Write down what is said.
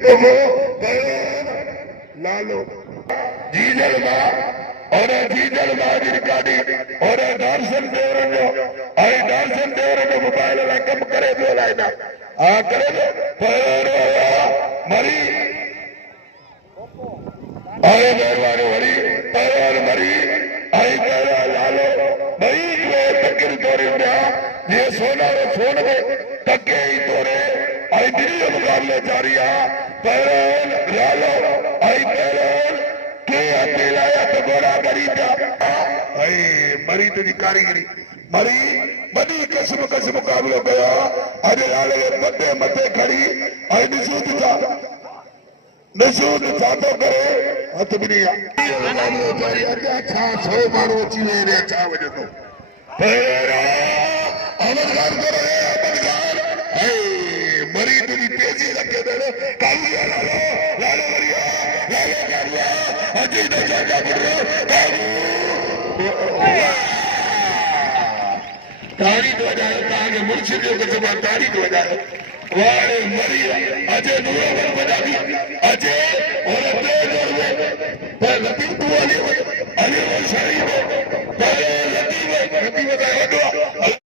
वो लालो जीजल मां और जीजल मां जी रिकार्डी और दर्शन देवरन जो आई दर्शन देवरन जो मोबाइल ला कम करे पियो लाइना आ करे पर मरी आए मेहरबानी वरी पर मरी आई पहला लालो भाई ये तकिर तोड़े दिया ये सोना रो छोड़ दे तके ही तोड़े आई दिल्ली मुकाबले जारी है पहल लालो आई पहल के अकेला या तो गोरा गरीब आई मरी तुझी कारीगरी मरी बड़ी कसम मुकाबलो गया अरे लाले बड़े मथे खड़ी आई निसूद तो करे हथ भी नहीं अच्छा 100 माण्हू अची वे अच्छा वजे तो अमदगार करे अमदगार मरी तुझी तेजी रखे दे काबू लालो लालो मरिया लालो काबू अजी ने जाजा बुरो काबू तारी तो जाए ताके मुर्शिद जो कसम तारी तो जाए वाले मरी अजय नूर बजा दी अजय और तेज और पर लतीफ वाली अली वो शरीफ